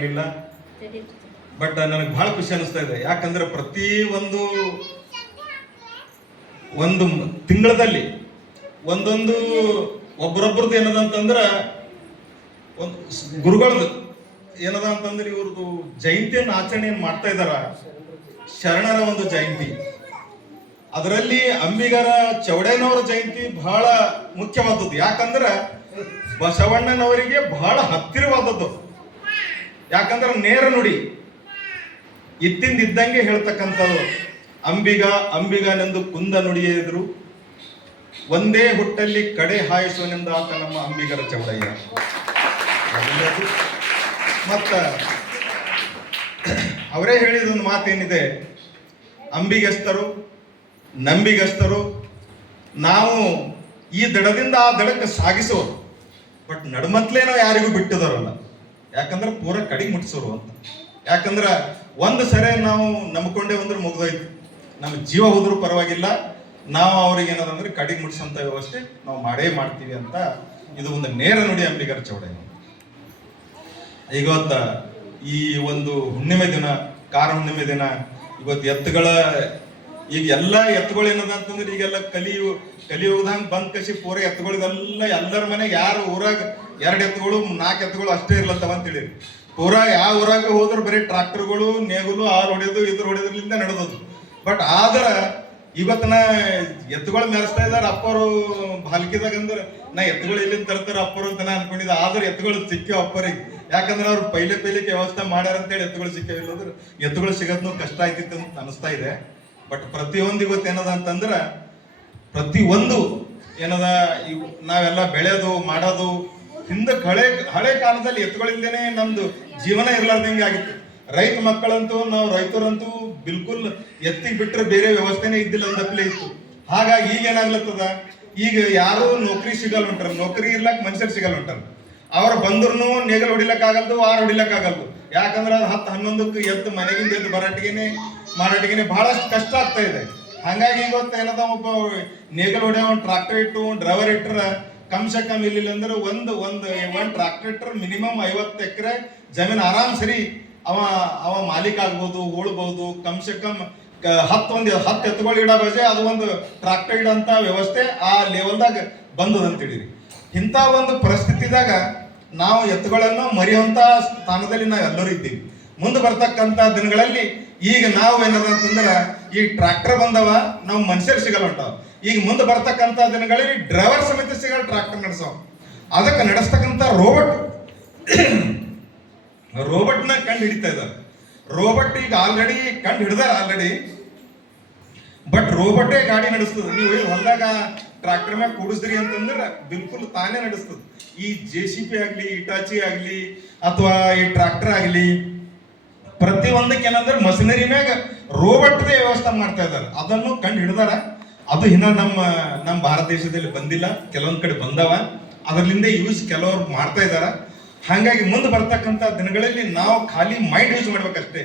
ಇಲ್ಲ. ಬಟ್ ನನಗೆ ಬಹಳ ಖುಷಿ ಅನಿಸ್ತಾ ಇದೆ. ಯಾಕಂದ್ರೆ ಪ್ರತಿ ಒಂದು ತಿಂಗಳಲ್ಲಿ ಒಂದೊಂದು ಒಬ್ಬರೊಬ್ಬರದ್ದು ಏನದ ಅಂತಂದ್ರ ಒಂದು ಗುರುಗಳದ್ದು ಏನದ ಅಂತಂದ್ರೆ ಇವ್ರದ್ದು ಜಯಂತಿಯನ್ನು ಆಚರಣೆಯನ್ನು ಮಾಡ್ತಾ ಇದಾರ. ಶರಣರ ಒಂದು ಜಯಂತಿ, ಅದರಲ್ಲಿ ಅಂಬಿಗರ ಚೌಡಯ್ಯನವರ ಜಯಂತಿ ಬಹಳ ಮುಖ್ಯವಾದದ್ದು. ಯಾಕಂದ್ರೆ ಬಸವಣ್ಣನವರಿಗೆ ಬಹಳ ಹತ್ತಿರವಾದದ್ದು. ಯಾಕಂದ್ರೆ ನೇರ ನುಡಿ ಇದ್ದಂಗೆ ಹೇಳ್ತಕ್ಕಂಥದ್ದು. ಅಂಬಿಗನೆಂದು ಕುಂದ ನುಡಿಯೆದುರು ಒಂದೇ ಹುಟ್ಟಲ್ಲಿ ಕಡೆ ಹಾಯಿಸುವನೆಂದ ಆತ ನಮ್ಮ ಅಂಬಿಗರ ಚೌಡಯ್ಯ. ಮತ್ತ ಅವರೇ ಹೇಳಿದೊಂದು ಮಾತೇನಿದೆ, ಅಂಬಿಗಸ್ತರು ನಂಬಿಗಸ್ತರು ನಾವು ಈ ದಡದಿಂದ ಆ ದಡಕ್ಕೆ ಸಾಗಿಸೋರು, ಬಟ್ ನಡುಮತ್ಲೇನೋ ಯಾರಿಗೂ ಬಿಟ್ಟಿದಾರಲ್ಲ. ಯಾಕಂದ್ರೆ ಪೂರ ಕಡಿಗೆ ಮುಟ್ಟಿಸೋರು ಅಂತ. ಯಾಕಂದ್ರೆ ಒಂದು ಸರಿ ನಾವು ನಂಬ್ಕೊಂಡೇ ಅಂದ್ರೆ ಮುಗ್ದೋಯ್ತು, ನಮ್ಮ ಜೀವ ಹೋದ್ರೂ ಪರವಾಗಿಲ್ಲ, ನಾವು ಅವ್ರಿಗೆ ಏನದಂದ್ರೆ ಕಡಿಗೆ ಮುಟ್ಟಿಸೋಂಥ ವ್ಯವಸ್ಥೆ ನಾವು ಮಾಡೇ ಮಾಡ್ತೀವಿ ಅಂತ. ಇದು ಒಂದು ನೇರ ನುಡಿ ಅಂಬಿಗರ ಚೌಡಯ್ಯ. ಇವತ್ತ ಈ ಒಂದು ಹುಣ್ಣಿಮೆ ದಿನ, ಕಾರ ಹುಣ್ಣಿಮೆ ದಿನ, ಇವತ್ತು ಎತ್ತುಗಳ ಈಗ ಎಲ್ಲ ಎತ್ತುಗಳು ಏನದ ಅಂತಂದ್ರೆ ಈಗೆಲ್ಲ ಕಲಿಯುಗದಂಗೆ ಬಂದ್ ಕಸಿ ಪೂರ ಎತ್ತುಗಳಿಗೆಲ್ಲ ಎಲ್ಲರ ಮನೆಗೆ ಯಾರು ಊರಾಗ 2 ಎತ್ತುಗಳು 4 ಎತ್ತುಗಳು ಅಷ್ಟೇ ಇರ್ಲತ್ತವ ಅಂತೇಳಿ ಪೂರಾ ಯಾವ ಊರಾಗ ಹೋದ್ರೆ ಬರೀ ಟ್ರಾಕ್ಟರ್ಗಳು ನೇಗುಲು ಆರು ಹೊಡೆಯೋದು ಇದ್ರ ಹೊಡೆಯೋದ್ರಿಂದ ನಡೆದದು. ಬಟ್ ಆದ್ರ ಇವತ್ತನ ಎತ್ತುಗಳು ಮೆರೆಸ್ತಾ ಇದಾರೆ. ಅಪ್ಪರು ಬಾಲ್ಕಿದಾಗ ಅಂದ್ರೆ ನಾ ಎತ್ತುಗಳು ಎಲ್ಲಿಂದ ತರ್ತಾರ ಅಪ್ಪರು ಅಂತ ನಾ ಅನ್ಕೊಂಡಿದ್ದೆ. ಆದ್ರೆ ಎತ್ತುಗಳು ಸಿಕ್ಕೇವ್ ಅಪ್ಪರಿಗೆ. ಯಾಕಂದ್ರೆ ಅವ್ರು ಪೈಲಿಕ್ಕೆ ವ್ಯವಸ್ಥೆ ಮಾಡ್ಯಾರ ಅಂತೇಳಿ ಎತ್ತುಗಳು ಸಿಕ್ಕೇವಿಲ್ಲಂದ್ರೆ ಎತ್ತುಗಳು ಸಿಗೋದ್ನು ಕಷ್ಟ ಆಯ್ತಿತ್ತು ಅಂತ ಅನಿಸ್ತಾ ಇದೆ. ಬಟ್ ಪ್ರತಿಯೊಂದು ಇವತ್ತು ಏನದ ಅಂತಂದ್ರ ಪ್ರತಿಯೊಂದು ಏನದ ನಾವೆಲ್ಲ ಬೆಳೆಯೋದು ಮಾಡೋದು ಹಿಂದೆ ಹಳೆ ಕಾಲದಲ್ಲಿ ಎತ್ತುಗಳಿಲ್ದೇನೆ ನಮ್ದು ಜೀವನ ಇರ್ಲಾರ್ದಂಗೆ ಆಗಿತ್ತು. ರೈತ ಮಕ್ಕಳಂತೂ ನಾವು ರೈತರಂತೂ ಬಿಲ್ಕುಲ್ ಎತ್ತಿಗೆ ಬಿಟ್ಟರೆ ಬೇರೆ ವ್ಯವಸ್ಥೆನೇ ಇದ್ದಿಲ್ಲ ಅಂದಪ್ಲೇ ಇತ್ತು. ಹಾಗಾಗಿ ಈಗ ಏನಾಗ್ಲತ್ತದ, ಈಗ ಯಾರು ನೌಕರಿ ಸಿಗಲ್ಲ ಹೊಂಟಾರ, ನೌಕರಿ ಇರ್ಲಕ್ ಮನುಷ್ಯರು ಸಿಗಲ್ಲ ಹೊಂಟಾರ. ಅವ್ರು ಬಂದ್ರು ನೇಗಲ್ ಹೊಡಿಲಕ್ ಆಗಲ್ದು, ಆರು ಹೊಡಿಲಕ್ ಆಗಲ್ದು. ಯಾಕಂದ್ರೆ ಅದು 10-11ಕ್ಕೆ ಎದ್ದು ಮನೆಗಿಂದ ಎದ್ದು ಮಾರಾಟಿಗೆನೆ ಬಹಳಷ್ಟು ಕಷ್ಟ ಆಗ್ತಾ ಇದೆ. ಹಂಗಾಗಿ ಇವತ್ತು ಏನದ, ಒಬ್ಬ ನೇಗಲ್ ಹೊಡೆಯೋ ಒಂದು ಟ್ರಾಕ್ಟರ್ ಇಟ್ಟು ಡ್ರೈವರ್ ಇಟ್ಟರ ಕಮ್ಸೆ ಕಮ್ ಇಲ್ಲ ಅಂದ್ರೆ ಒಂದು ಟ್ರಾಕ್ಟರ್ ಇಟ್ಟರೆ ಮಿನಿಮಮ್ 50 ಎಕರೆ ಜಮೀನು ಆರಾಮ್ ಸರಿ ಅವ ಮಾಲೀಕ ಆಗ್ಬೋದು, ಉಳ್ಬಹುದು. ಕಮ್ಸೆ ಕಮ್ 10 ಎತ್ತುಗಳು ಇಡೋ ಬಜೆ ಅದು ಒಂದು ಟ್ರಾಕ್ಟರ್ ಇಡಂತ ವ್ಯವಸ್ಥೆ ಆ ಲೆವೆಲ್ದಾಗ ಬಂದದಂತೇಳಿ. ಇಂಥ ಒಂದು ಪರಿಸ್ಥಿತಿದಾಗ ನಾವು ಎತ್ತುಗಳನ್ನು ಮರೆಯುವಂತ ಸ್ಥಾನದಲ್ಲಿ ನಾವು ಎಲ್ಲರೂ ಇದ್ದೀವಿ. ಮುಂದೆ ಬರ್ತಕ್ಕಂಥ ದಿನಗಳಲ್ಲಿ ಈಗ ನಾವು ಏನದ ಅಂತಂದ್ರೆ ಈ ಟ್ರಾಕ್ಟರ್ ಬಂದವ, ನಾವು ಮನುಷ್ಯರು ಸಿಗಲ್ಲ ಹೊಂಟಾವ. ಈಗ ಮುಂದೆ ಬರ್ತಕ್ಕಂಥ ದಿನಗಳಲ್ಲಿ ಡ್ರೈವರ್ ಸಮೇತ ಸಿಗಲ್ಲ ಟ್ರಾಕ್ಟರ್ ನಡೆಸೋ. ಅದಕ್ಕೆ ನಡೆಸ್ತಕ್ಕಂಥ ರೋಬೋಟ್ನ ಕಂಡು ಹಿಡಿತಾ ಇದ್ದಾರೆ. ರೋಬೋಟ್ ಈಗ ಆಲ್ರೆಡಿ ಕಂಡು ಹಿಡಿದಾರ ಆಲ್ರೆಡಿ. ಬಟ್ ರೋಬೋಟೇ ಗಾಡಿ ನಡೆಸ್ತದೆ. ನೀವು ಹೊಲದಾಗ ಟ್ರಾಕ್ಟರ್ ಮ್ಯಾಗ ಕೂಡಿಸ್ರಿ ಅಂತಂದ್ರೆ ಬಿಲ್ಕುಲ್ ತಾನೇ ನಡೆಸ್ತದೆ. ಈ JCB ಆಗ್ಲಿ, ಇಟಾಚಿ ಆಗ್ಲಿ, ಅಥವಾ ಈ ಟ್ರಾಕ್ಟರ್ ಆಗ್ಲಿ, ಪ್ರತಿಯೊಂದಕ್ಕೆ ಏನಂದ್ರೆ ಮಷಿನರಿ ಮ್ಯಾಗ ರೋಬೋಟ್ದೇ ವ್ಯವಸ್ಥೆ ಮಾಡ್ತಾ ಇದ್ದಾರೆ. ಅದನ್ನು ಕಂಡು ಹಿಡಿದಾರ. ಅದು ಇನ್ನ ನಮ್ಮ ಭಾರತ ದೇಶದಲ್ಲಿ ಬಂದಿಲ್ಲ, ಕೆಲವೊಂದ್ ಕಡೆ ಬಂದವ. ಅದರಿಂದ ಯೂಸ್ ಕೆಲವರು ಮಾಡ್ತಾ ಇದಾರ. ಹಾಗಾಗಿ ಮುಂದೆ ಬರ್ತಕ್ಕಂಥ ದಿನಗಳಲ್ಲಿ ನಾವು ಖಾಲಿ ಮೈಂಡ್ ಯೂಸ್ ಮಾಡ್ಬೇಕಷ್ಟೇ.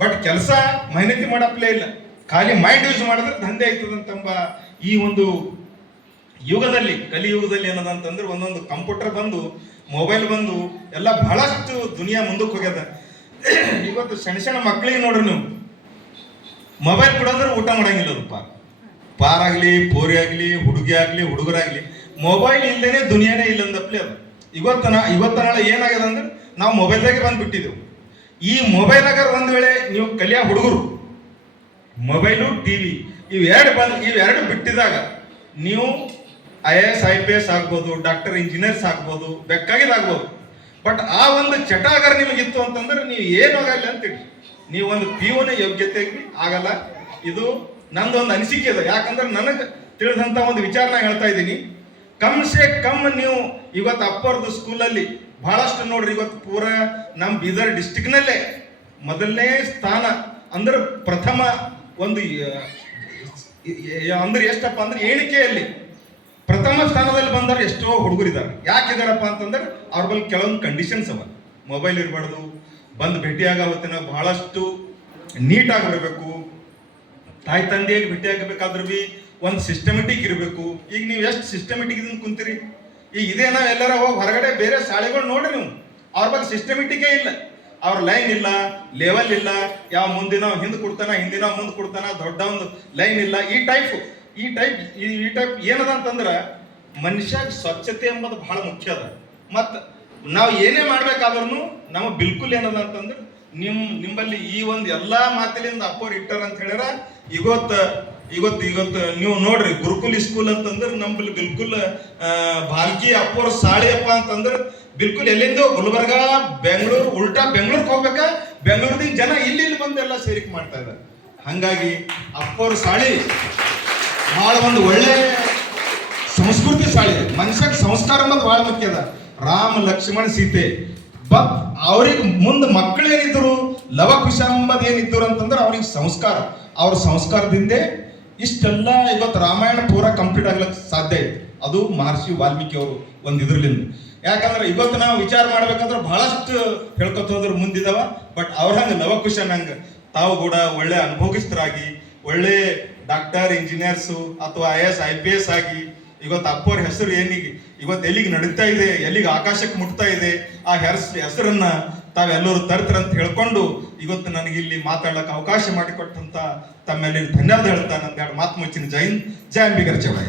ಬಟ್ ಕೆಲಸ ಮೆಹನತಿ ಮಾಡಪ್ಲೇ ಇಲ್ಲ. ಖಾಲಿ ಮೈಂಡ್ ಯೂಸ್ ಮಾಡಿದ್ರೆ ದಂಧೆ ಆಯ್ತದಂತಂಬ ಈ ಒಂದು ಯುಗದಲ್ಲಿ, ಕಲಿಯುಗದಲ್ಲಿ ಏನದಂತಂದ್ರೆ ಒಂದೊಂದು ಕಂಪ್ಯೂಟರ್ ಬಂದು, ಮೊಬೈಲ್ ಬಂದು ಎಲ್ಲ ಬಹಳಷ್ಟು ದುನಿಯಾ ಮುಂದಕ್ಕೆ ಹೋಗ್ಯದ. ಇವತ್ತು ಸಣ್ಣ ಮಕ್ಕಳಿಗೆ ನೋಡ್ರಿ, ನೀವು ಮೊಬೈಲ್ ಕೊಡಂದ್ರೆ ಊಟ ಮಾಡಂಗಿಲ್ಲ. ಅದು ಪಾರಾಗ್ಲಿ, ಪೋರಿ ಆಗ್ಲಿ, ಹುಡುಗಿ ಆಗ್ಲಿ, ಹುಡುಗರಾಗ್ಲಿ ಮೊಬೈಲ್ ಇಲ್ದೇನೆ ದುನಿಯಾನೇ ಇಲ್ಲ ಅಂದಪ್ಲಿ. ಅದು ಇವತ್ತ ನಾಳೆ ಏನಾಗ್ಯದ ಅಂದ್ರೆ ನಾವು ಮೊಬೈಲ್ದಾಗೆ ಬಂದ್ಬಿಟ್ಟಿದ್ದೆವು. ಈ ಮೊಬೈಲಾಗ ಒಂದ್ ವೇಳೆ ನೀವು ಕಲಿಯೋ ಹುಡುಗರು ಮೊಬೈಲು, ಟಿವಿ ಇವೆರಡು ಬಿಟ್ಟಿದಾಗ ನೀವು IAS IPS ಆಗ್ಬೋದು, ಡಾಕ್ಟರ್ ಇಂಜಿನಿಯರ್ಸ್ ಆಗ್ಬೋದು, ಬೇಕಾಗಿದ್ದಾಗ್ಬೋದು. ಬಟ್ ಆ ಒಂದು ಚಟಾಗರ ನಿಮಗಿತ್ತು ಅಂತಂದ್ರೆ ನೀವು ಏನು ಆಗಲ್ಲ ಅಂತೇಳಿ, ನೀವು ಒಂದು PUನ ಯೋಗ್ಯತೆ ಆಗಲ್ಲ. ಇದು ನಂದೊಂದು ಅನಿಸಿಕೆ ಇದೆ. ಯಾಕಂದ್ರೆ ನನಗೆ ತಿಳಿದಂತ ಒಂದು ವಿಚಾರನ ಹೇಳ್ತಾ ಇದ್ದೀನಿ. ಕಮ್ಸೆ ಕಮ್ ನೀವು ಇವತ್ತು ಅಪ್ಪರ್ದು ಸ್ಕೂಲಲ್ಲಿ ಬಹಳಷ್ಟು ನೋಡ್ರಿ, ಇವತ್ತು ಪೂರ ನಮ್ಮ ಬೀದರ್ ಡಿಸ್ಟಿಕ್ನಲ್ಲೇ ಮೊದಲನೇ ಸ್ಥಾನ ಅಂದ್ರೆ ಪ್ರಥಮ ಒಂದು ಅಂದ್ರೆ ಎಷ್ಟಪ್ಪ ಅಂದ್ರೆ ಎಣಿಕೆಯಲ್ಲಿ ಪ್ರಥಮ ಸ್ಥಾನದಲ್ಲಿ ಬಂದವರು ಎಷ್ಟೋ ಹುಡುಗರಿದ್ದಾರೆ. ಯಾಕಿದಾರಪ್ಪ ಅಂತಂದ್ರೆ ಅವ್ರ ಬಳಿ ಕೆಲವೊಂದು ಕಂಡೀಷನ್ಸ್ ಅವ. ಮೊಬೈಲ್ ಇರಬಾರ್ದು, ಬಂದು ಭೇಟಿಯಾಗವತ್ತಿನ ಬಹಳಷ್ಟು ನೀಟಾಗಿ ಬರಬೇಕು, ತಾಯಿ ತಂದೆಯಾಗಿ ಭೇಟಿಯಾಗಬೇಕಾದ್ರೂ ಬಿ ಒಂದು ಸಿಸ್ಟಮೆಟಿಕ್ ಇರಬೇಕು. ಈಗ ನೀವು ಎಷ್ಟು ಸಿಸ್ಟಮೆಟಿಕ್ ಇದನ್ನು ಕುಂತೀರಿ. ಈಗ ಇದೇ ನಾವು ಎಲ್ಲರ ಹೋಗಿ ಹೊರಗಡೆ ಬೇರೆ ಶಾಲೆಗಳು ನೋಡ್ರಿ, ನೀವು ಅವ್ರ ಬಗ್ಗೆ ಸಿಸ್ಟಮೆಟಿಕೇ ಇಲ್ಲ. ಅವ್ರ ಲೈನ್ ಇಲ್ಲ, ಲೆವೆಲ್ ಇಲ್ಲ, ಯಾವ ಮುಂದಿನ ಹಿಂದೆ ಕೊಡ್ತಾನ, ಹಿಂದಿನ ಮುಂದೆ ಕೊಡ್ತಾನ, ದೊಡ್ಡ ಒಂದು ಲೈನ್ ಇಲ್ಲ. ಈ ಟೈಪ್ ಏನದ ಅಂತಂದ್ರ ಮನುಷ್ಯಾಗ ಸ್ವಚ್ಛತೆ ಎಂಬುದು ಬಹಳ ಮುಖ್ಯ ಅದ. ಮತ್ತು ನಾವು ಏನೇ ಮಾಡ್ಬೇಕಾದ್ರೂ ನಮ್ಮ ಬಿಲ್ಕುಲ್ ಏನದ ಅಂತಂದ್ರೆ ನಿಮ್ಮಲ್ಲಿ ಈ ಒಂದು ಎಲ್ಲಾ ಮಾತಿನಿಂದ ಅಪ್ಪೋರ್ ಇಟ್ಟಾರ ಅಂತ ಹೇಳ್ಯಾರ. ಇವತ್ತು ನೀವು ನೋಡ್ರಿ ಗುರುಕುಲ್ ಸ್ಕೂಲ್ ಅಂತಂದ್ರೆ ನಮ್ಮಲ್ಲಿ ಬಿಲ್ಕುಲ್ ಭಾಲ್ಕಿ ಅಪ್ಪೋರ್ ಸಾಳಿಯಪ್ಪ ಅಂತಂದ್ರೆ ಬಿಲ್ಕುಲ್ ಎಲ್ಲಿಂದ ಗುಲ್ಬರ್ಗ, ಬೆಂಗಳೂರು, ಉಲ್ಟಾ ಬೆಂಗಳೂರಿಗೆ ಹೋಗ್ಬೇಕಾ, ಬೆಂಗಳೂರಿನ ಜನ ಇಲ್ಲಿ ಬಂದೆಲ್ಲ ಸೇರಿಕೆ ಮಾಡ್ತಾ ಇದ್ದಾರೆ. ಹಂಗಾಗಿ ಅಪ್ಪೋರ್ ಸಾಳಿ ಬಹಳ ಒಂದು ಒಳ್ಳೆ ಸಂಸ್ಕೃತಿ ಸಾಳಿ. ಮನುಷ್ಯಕ್ಕೆ ಸಂಸ್ಕಾರ ಅನ್ನೋದು ಬಹಳ ಮುಖ್ಯ ಅದ. ರಾಮ, ಲಕ್ಷ್ಮಣ, ಸೀತೆ ಬಟ್ ಅವ್ರಿಗೆ ಮುಂದೆ ಮಕ್ಕಳು ಏನಿದ್ರು, ಲವಕುಶ ಎಂಬುದು ಏನಿದ್ರು ಅಂತಂದ್ರೆ ಅವ್ರಿಗೆ ಸಂಸ್ಕಾರ, ಅವ್ರ ಸಂಸ್ಕಾರದಿಂದೇ ಇಷ್ಟೆಲ್ಲ ಇವತ್ತು ರಾಮಾಯಣ ಪೂರ ಕಂಪ್ಲೀಟ್ ಆಗ್ಲಿಕ್ಕೆ ಸಾಧ್ಯ ಐತಿ. ಅದು ಮಹರ್ಷಿ ವಾಲ್ಮೀಕಿ ಅವರು ಒಂದು ಇದ್ರಲಿಂದ. ಯಾಕಂದ್ರೆ ಇವತ್ತು ನಾವು ವಿಚಾರ ಮಾಡ್ಬೇಕಂದ್ರೆ ಬಹಳಷ್ಟು ಹೇಳ್ಕೊತ ಹೋದ್ರ ಮುಂದಿದಾವ. ಬಟ್ ಅವ್ರ ಹಂಗೆ ಲವಕುಶ ನಂಗೆ ತಾವು ಕೂಡ ಒಳ್ಳೆ ಅನುಭೋಗಿಸ್ತರಾಗಿ, ಒಳ್ಳೆ ಡಾಕ್ಟರ್, ಇಂಜಿನಿಯರ್ಸು ಅಥವಾ IAS IPS ಆಗಿ ಇವತ್ತು ಅಪ್ಪೋರ್ ಹೆಸರು ಏನಿಗೆ ಇವತ್ತು ಎಲ್ಲಿಗೆ ನಡೀತಾ ಇದೆ, ಎಲ್ಲಿಗೆ ಆಕಾಶಕ್ಕೆ ಮುಟ್ತಾ ಇದೆ, ಆ ಹೆಸರನ್ನ ತಾವೆಲ್ಲರೂ ತರ್ತೀರಂತ ಹೇಳ್ಕೊಂಡು ಇವತ್ತು ನನಗೆ ಇಲ್ಲಿ ಮಾತಾಡ್ಲಿಕ್ಕೆ ಅವಕಾಶ ಮಾಡಿಕೊಟ್ಟಂತ ತಮ್ಮೆಲ್ಲರಿಗೂ ಧನ್ಯವಾದ ಹೇಳ್ತಾ ನನ್ನ ಎರಡು ಮಾತು ಮುಚ್ಚಿನ. ಜೈ ಹಿಂದ್, ಜೈ ಅಂಬಿಗರ ಚವಾಯ.